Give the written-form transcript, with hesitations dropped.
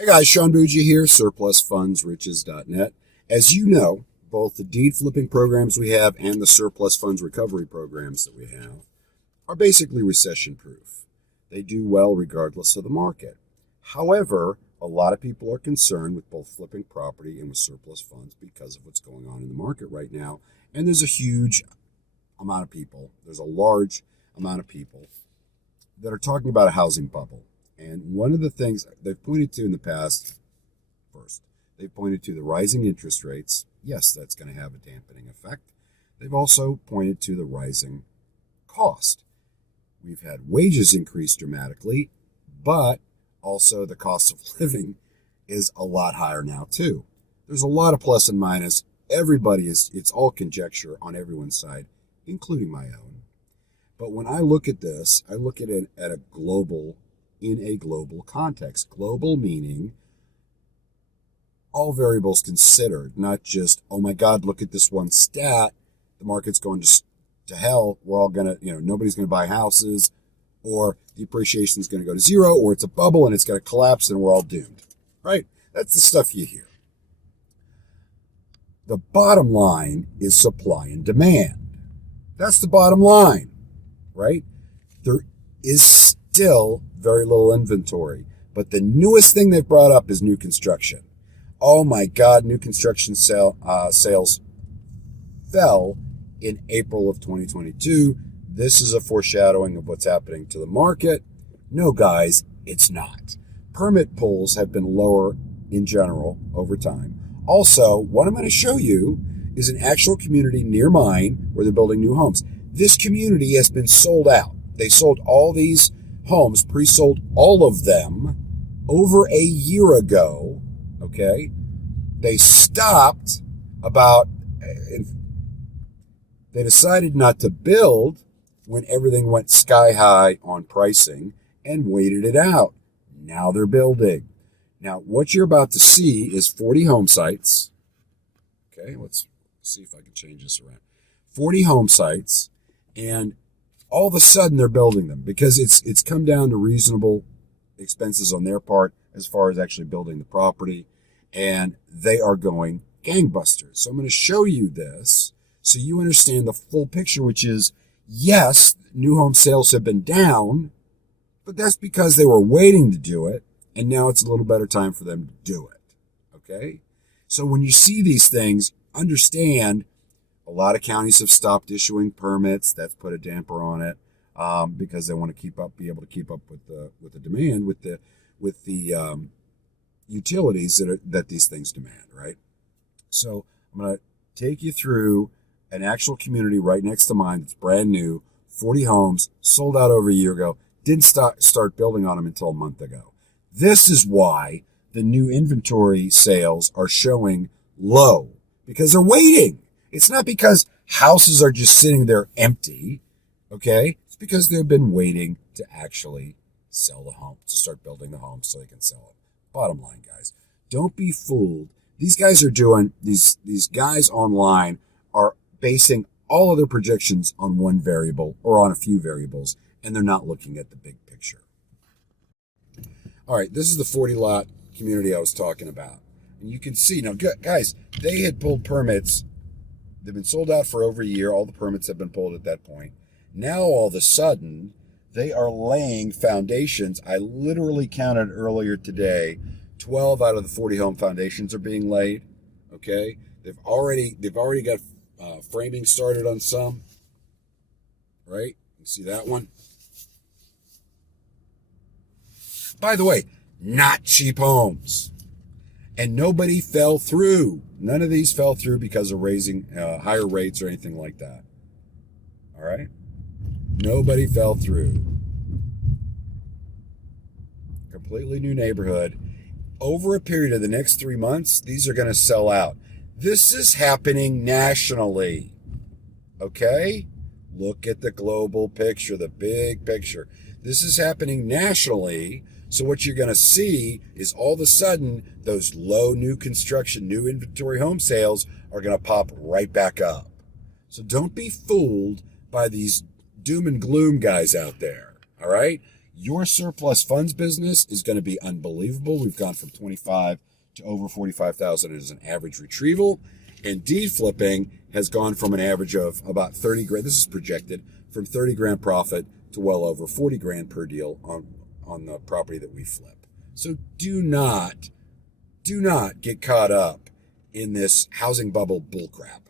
Hey guys, Sean Bougie here, surplusfundsriches.net. As you know, both the deed flipping programs we have and the surplus funds recovery programs that we have are basically recession proof. They do well regardless of the market. However, a lot of people are concerned with both flipping property and with surplus funds because of what's going on in the market right now. And there's a huge amount of people, there's a large amount of people that are talking about a housing bubble. And one of the things they've pointed to in the past, first, they've pointed to the rising interest rates. Yes, that's going to have a dampening effect. They've also pointed to the rising cost. We've had wages increase dramatically, but also the cost of living is a lot higher now too. There's a lot of plus and minus. It's all conjecture on everyone's side, including my own. But when I look at this, I look at it in a global context. Global meaning all variables considered, not just, oh my God, look at this one stat. The market's going to hell. We're all going to, nobody's going to buy houses, or the appreciation is going to go to zero, or it's a bubble and it's going to collapse and we're all doomed, right? That's the stuff you hear. The bottom line is supply and demand. That's the bottom line, right? There is still very little inventory. But the newest thing they've brought up is new construction. Oh my God, new construction sales fell in April of 2022. This is a foreshadowing of what's happening to the market. No, guys, it's not. Permit pulls have been lower in general over time. Also, what I'm going to show you is an actual community near mine where they're building new homes. This community has been sold out. They sold all these homes, pre-sold all of them over a year ago, okay? They stopped they decided not to build when everything went sky high on pricing and waited it out. Now they're building. Now, what you're about to see is 40 home sites. Okay, let's see if I can change this around. 40 home sites, and all of a sudden they're building them because it's come down to reasonable expenses on their part as far as actually building the property, and they are going gangbusters. So I'm going to show you this so you understand the full picture, which is, yes, new home sales have been down, but that's because they were waiting to do it, and now it's a little better time for them to do it, okay? So when you see these things, understand a lot of counties have stopped issuing permits. That's put a damper on it because they want to be able to keep up with the demand, with the utilities that these things demand, right? So I'm going to take you through an actual community right next to mine that's brand new, 40 homes, sold out over a year ago, didn't start building on them until a month ago. This is why the new inventory sales are showing low, because they're waiting. It's not because houses are just sitting there empty, okay? It's because they've been waiting to actually sell the home, to start building the home so they can sell it. Bottom line, guys, don't be fooled. These guys online are basing all of their projections on one variable or on a few variables, and they're not looking at the big picture. All right, this is the 40 lot community I was talking about. And you can see, now guys, they had pulled permits. They've been sold out for over a year. All the permits have been pulled at that point. Now, all of a sudden, they are laying foundations. I literally counted earlier today, 12 out of the 40 home foundations are being laid. Okay, they've already got framing started on some. Right, you see that one. By the way, not cheap homes. And nobody fell through. None of these fell through because of raising higher rates or anything like that. All right? Nobody fell through. Completely new neighborhood. Over a period of the next 3 months, these are going to sell out. This is happening nationally. Okay? Look at the global picture, the big picture. This is happening nationally. So what you're going to see is all of a sudden, those low new construction, new inventory home sales are going to pop right back up. So don't be fooled by these doom and gloom guys out there. All right. Your surplus funds business is going to be unbelievable. We've gone from 25 to over 45,000 as an average retrieval. And deed flipping has gone from an average of about 30 grand. This is projected from 30 grand profit to well over 40 grand per deal on the property that we flip. So do not get caught up in this housing bubble bullcrap.